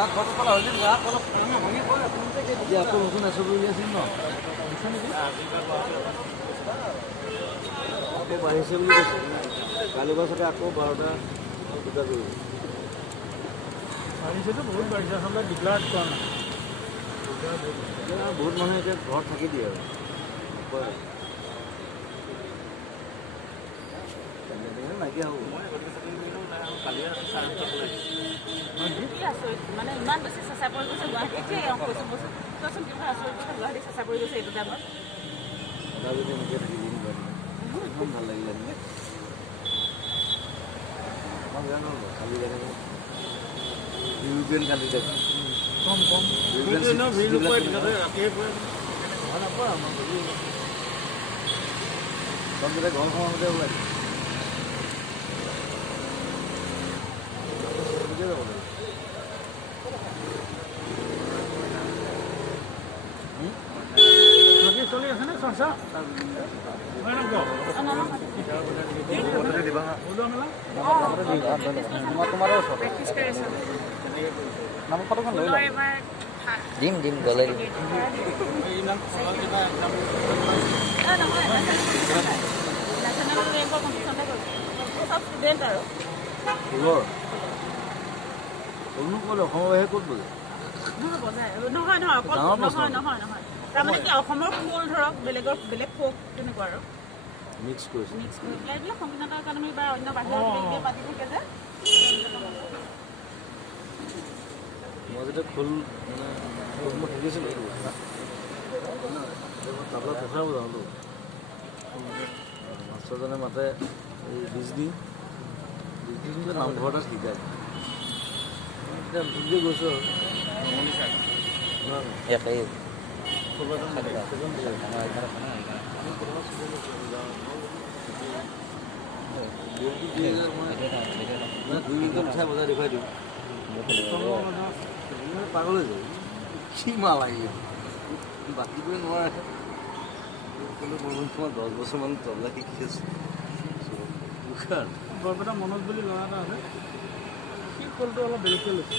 আকৌ নতুন আছো বুলি আছিল ন আকৌ বাঢ়িছে বুলি কৈছে কালি পাছতে আকৌ 12টা দুটা কৰিব বাঢ়িছেতো বহুত বাঢ়িছে আচলতে ডিক্লাৰ কৰা নাই বহুত মানুহে এতিয়া ঘৰত থাকি দিয়ে আৰু নাইকিয়া হ'ব মানে ইমান বেছি চেঁচা পৰি গৈছে গুৱাহাটী এতিয়া কৈছোঁ চোৱাচোন কিমান আচৰিত কথা গুৱাহাটী চেঁচা পৰি গৈছে এইটো টাইমত যদি এনেকৈ থাকি দিম ইমান ভাল লাগিলে মই বেয়া নহ'ব কালি যেনেকৈ ইউৰোপিয়ান কালি দেখোন কম ভাল নাপাওঁ আমাৰ চব যেতিয়া ঘৰ সময়মতে ওলাই চলি আছে নে চৰ্চা তোমাৰো নাম ফটোখন লৈ দিম গ'লে ফুলৰ ফুলনো ক'লে অসমৰ বাহিৰে ক'ত বোলে নহয় তাৰমানে কি অসমৰ ফুল ধৰক বেলেগ ফোক তেনেকুৱা আৰু মিক্স কৰিছে মিক্স কৰি পেলাই এইবিলাক সংগীত একাডেমি বা অন্য বাহিৰত পাতি থাকে যে মই যেতিয়া ফুল মানে মই শিকিছিলোঁ তাবলা পথাৰ বজাওঁতো মাষ্টৰজনে মাতে এই 20 দিন নামঘৰ তাত শিকায় এতিয়া নতুনকৈ গৈছোঁ আৰু দুই মিনিটত উঠাই বজাই দেখুৱাই দিওঁ পাগল হৈ যায় কি মাল আহিলে বাকীটোৱে নোৱাৰে কিন্তু মই 10 বছৰমান তবলা শিকি আছোঁ বৰপেটা মনোজ বুলি ল'ৰা এটা আছে সি খোলটো অলপ বেলেগকৈ লৈছে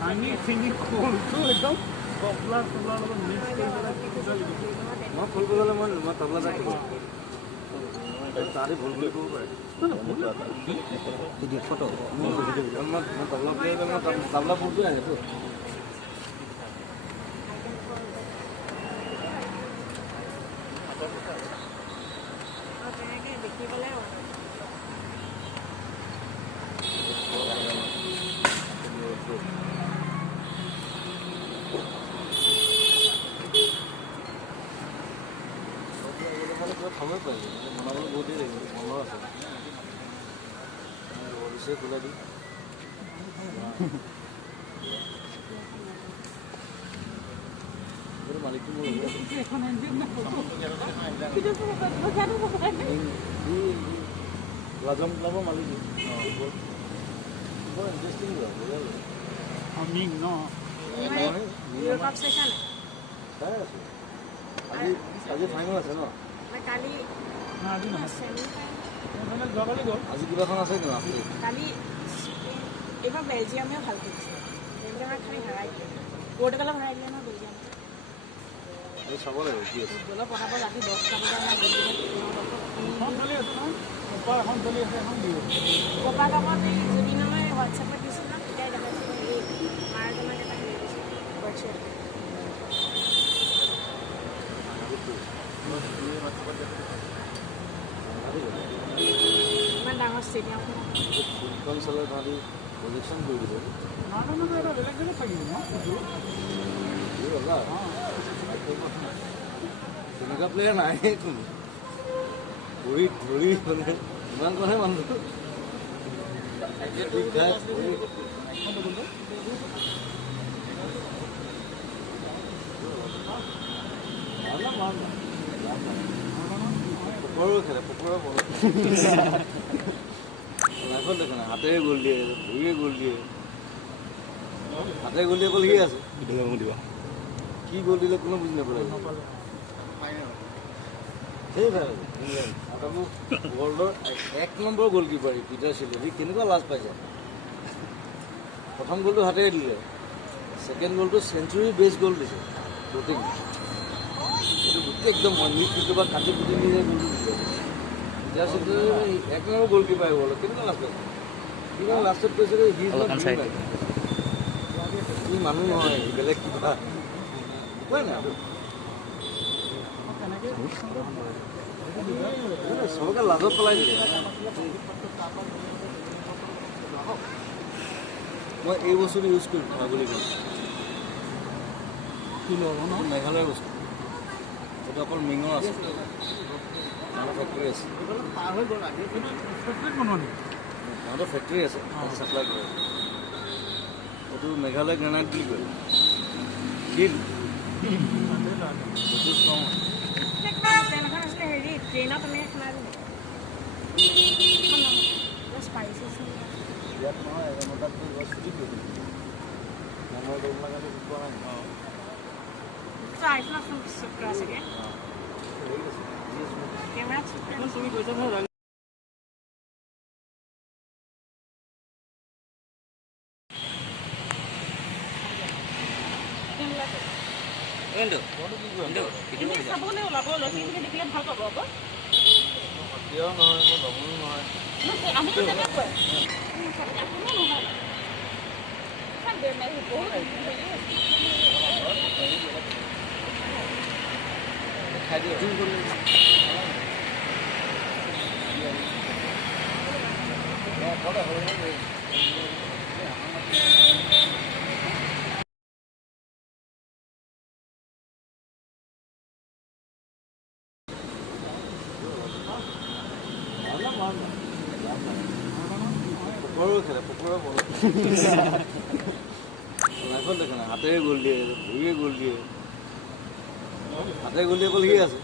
ভাঙি চিঙি খোলটো একদম তবলা চবলাৰ লগত মিক্স কৰি পেলাই মই ফুল বজালে মই তবলা এটা শিকিছোঁ তাৰে ভুল বুলি ক'ব পাৰে ফটো মই তবলা প্লেয়াৰ মই তবলা ফুলটো আহেতো সময় পাই বনাবলৈ বহুত দেৰি লাগিব মনৰ আছে অৱশ্যে খোলাই দিম মালিকটো মোৰ লাজম ক্লাবৰ মালিক বৰ ইণ্টাৰেষ্টিং মিং ন চাই আছোঁ আজি ফাইনেল আছে ন কালি আজি নহয় যোৱাকালি গ'ল আজি কিবাখন আছে ন কালি এইবাৰ বেলজিয়ামেও ভাল কৰিছে বেলজিয়ামে খালি হেৰাই দিলে পৰ্তুগালক হেৰাই দিলে নহয় বেলজিয়ামে চাব লাগিব কি আছে ফুটবলৰ পতাপত ৰাতি 10টা বজাত এখন চলি আছে নহয় কপা এখন চলি আছে এখন দিব কপা কাপত এই জুদিনে মই হোৱাটছএপত দিছোঁ ন তেতিয়াই দেখাইছিলোঁ এই মাৰাজনক এটা হেৰি দিছোঁ ভাৰ্চুৱেল ইমান ডাঙৰ ষ্টেডিয়ামখন ফিল্ডখন চালে তাহাঁতি প্ৰজেকশ্যন কৰি দিব নহয় এটা বেলেগ বেলেগ থাকিব ন তেনেকুৱা প্লেয়াৰ নাই কোনো ভৰি ধৰি মানে ইমানকণহে মানুহ পকৰো খেলে পকৰা লাইফত দেখোন হাতেৰে গ'ল দিয়ে ভৰিয়ে গ'ল দিয়ে হাতেৰে গ'ল দিয়ে অকল সিয়ে আছে কি গ'ল দিলে কোনো বুজি নাপালে সেইভাবে ইংলেণ্ড আকৌ ৱৰ্ল্ডৰ 1 নম্বৰ গ'লকিপাৰ পিটাৰ চিলি সি কেনেকুৱা লাজ পাইছে প্ৰথম গ'লটো হাতেৰে দিলে, ছেকেণ্ড গ'লটো চেঞ্চুৰী বেষ্ট গ'ল দিছে বেটিং। এইটো গোটেই একদম মন্দিৰ কেতিয়াবা কাটি কুটি নিজে গ'লটো দিছে। ইয়াৰ পিছতে 1 নম্বৰ গ'ল কিপাৰ গ'ল কেনেকুৱা লাষ্টত কিবা লাষ্টত কৈছে সি মানুহ নহয় বেলেগ কিবা উপায় নাই। চবকে লাজত পেলাই দিলে। মই এই বস্তুটো ইউজ কৰিম ছাগলী মেঘালয়ৰ বস্তু এইটো অকল মিঙৰ আছে সিহঁতৰ ফেক্টৰী আছে সিহঁতৰ ফেক্টৰী আছে চাপ্লাই কৰে। এইটো মেঘালয় গ্ৰেনাইট বুলি কয় শিল এইটো ষ্ট্ৰং। ট্ৰেইন এখন আছিলে হেৰি ট্ৰেইনত আমি খানা স্পাইচি ইয়াত নহয় মই তাত ছুটি কৰিম মই দৌৰ লগাটো পোৱা নাই। আইফোন কৰা চাগে কেমেৰাত তুমি কৈছা নহয় চাবলৈ ওলাব লচিখিনি দেখিলে ভাল পাব আকৌ সত্ৰীয়াও নহয় মই বামুণো নহয় আমিতো তেনেকুৱাই খাই দিওঁ পকৰো খেলে পকৰা বল লাইফত দেখে না হাতেৰে গ'ল দিয়ে ভৰিয়ে গ'ল দিয়ে হাতেৰে গ'ল দিয়ে অকল সি আছে।